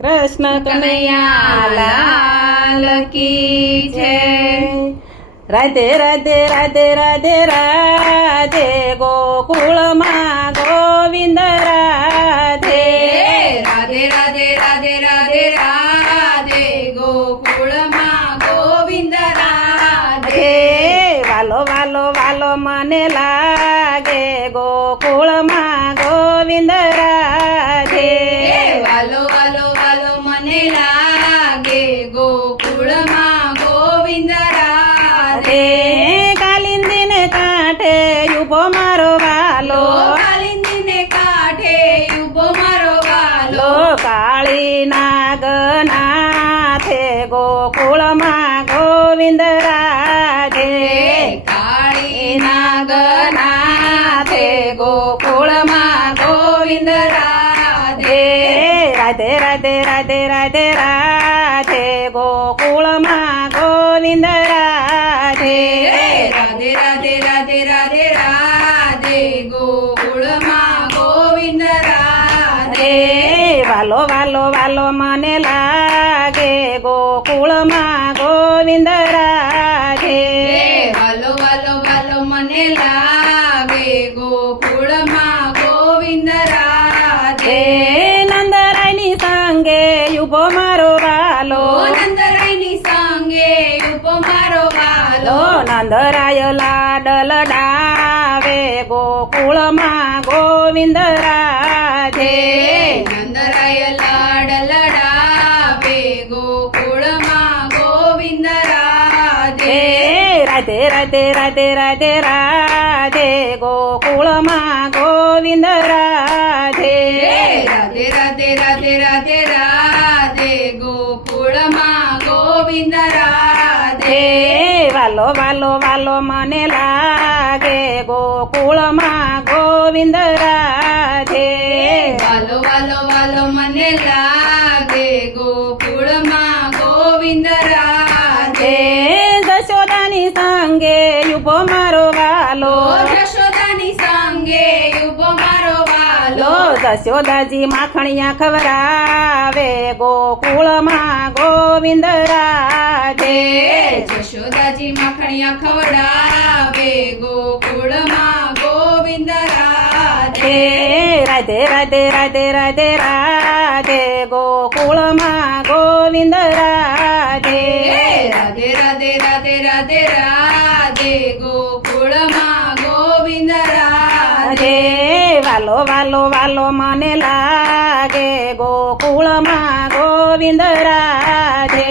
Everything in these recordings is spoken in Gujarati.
કૃષ્ણ કનૈયા લાલ કી જય। રાધે રાધે રાધે રાધે રાધે ગોકુળમાં ગોવિંદ રાધે। રાધે રાધે રાધે રાધે રાધે ગોકુળમાં ગોવિંદ રાધે। વાલો વાલો વાલો મને લાગે ગોકુળમાં ગોવિંદ રાધે। વાલો વાલો વાલો મને લાગે ગોકુળમાં ગોવિંદ રાધે। કાલિંદીને કાંઠે ઉભો મારો વાલો, કાલિંદીને કાંઠે ઉભો મારો વાલો। કાળી નાગનાથે ગોકુળમાં ગોવિંદ રાધે। કાળી નાગનાથે ગોકુળમાં ગોવિંદ રાધે। રાધે રાધે રાધે રાધે રાધે ગોકુળમાં ગોવિંદ રાધે। રાધે રાધે રાધે રાધે રાધે ગોકુળમાં ગોવિંદ રાધે। વાલો વાલો વાલો મને લાગે ગોકુળમાં ગોવિંદ રાધે। વાલો વાલો વાલો મને લાગે ગોકુળમાં ગોવિંદ રાધે। નંદરાયની સંગે ઉભો મારો વાલો, નંદરાયની સંગે ઉભો મારો વાલો। નંદરાય લાડ લડાવે ગોકુળમાં ગોવિંદ રાધે। નંદરાય લાડ લડાવે ગોકુળમાં ગોવિંદ રાધે। રાધે રાધે રાધે રાધે રાધે ગોકુળમાં ગોવિંદ રાધે। રાધે રાધે રાધે રાધે રાધે ગોકુળમાં ગોવિંદ રાધે। વાલો વાલો વાલો મને લાગે ગોકુળમાં ગોવિંદ રાધે। વાલો વાલો વાલો મને લાગે ગોકુળમાં ગોવિંદ રાધે। જશોદાની સંગે ઉભો મારો વાલો, જશોદાની સંગે ઉભો મારો વાલો। જશોદાજી માખણિયા ખવરાવે ગોકુળમાં ગોવિંદ રાધે। જશોદાજી માખણિયા ખવડાવે ગોકુળમાં ગોવિંદ રાધે। રાધે રાધે રાધે રાધે રાધે ગોકુળમાં ગોવિંદ રાધે। રાધે રાધે રાધે રાધે રાધે ગોકુળમાં ગોવિંદ રાધે। વાલો વાલો વાલો મને લાગે ગોકુળમાં ગોવિંદ રાધે।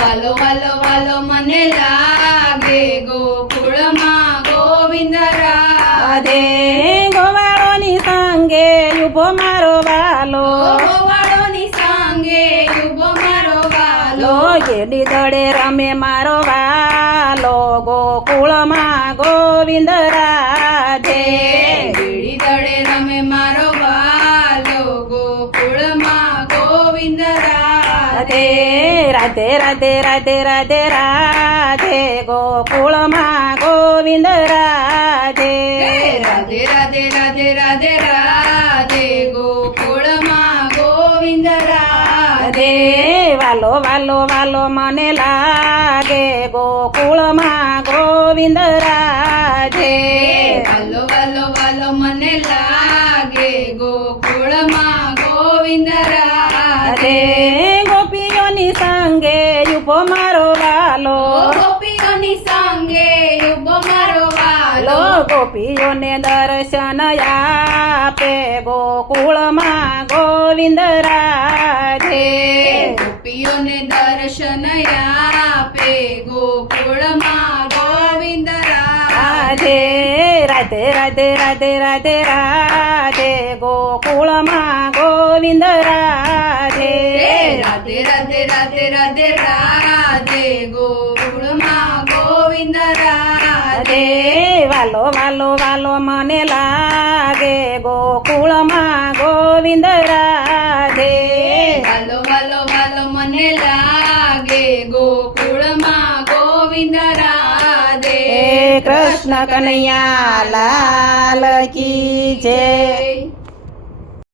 વાલો વાલો વાલો મને લાગે ગોકુળમાં ગોવિંદ રાધે। ગોવાળોની સંગે ઉભો મારો વાલો, ગોવાળોની સંગે ઉભો મારો વાલો। ગેડી દડે રમે મારો વાલો ગોકુળમાં ગોવિંદ રાધે। બીડી દડે રમે મારો વાલો ગોકુળમાં ગોવિંદ રાધે। રાધે રાધે રાધે રાધે રાધે ગોકુળમાં ગોવિંદ રાધે। રાધે રાધે રાધે રાધે રાધે ગોકુળમાં ગોવિંદ રાધે। વાલો વાલો વાલો મને લાગે ગોકુળમાં ગોવિંદ રાધે। વાલો વાલો વાલો મને લાગે ગોકુળમાં ગોવિંદ રાધે। ગોપીઓની સંગે ઉભો મારો વાલો, ગોપીઓની સંગે ઉભો મારો વાલો। ગોપીઓને દર્શન આપે ગોકુળમાં ગોવિંદ રાધે। ગોપીઓને દર્શન આપે ગોકુળમાં ગોવિંદ રાધે। રાધે રાધે રાધે રાધે રાધે ગોકુળમાં ગોવિંદ રાધે। રાધે રાધે રાધે રાધે રાધે ગોકુળમાં ગોવિંદ રાધે। વાલો વાલો વાલો મને લાગે ગોકુળમાં ગોવિંદ રાધે। વાલો વાલો વાલો મને લાગે ગોકુળમાં ગોવિંદ રાધે। કૃષ્ણ કનૈયા લાલ કી જય।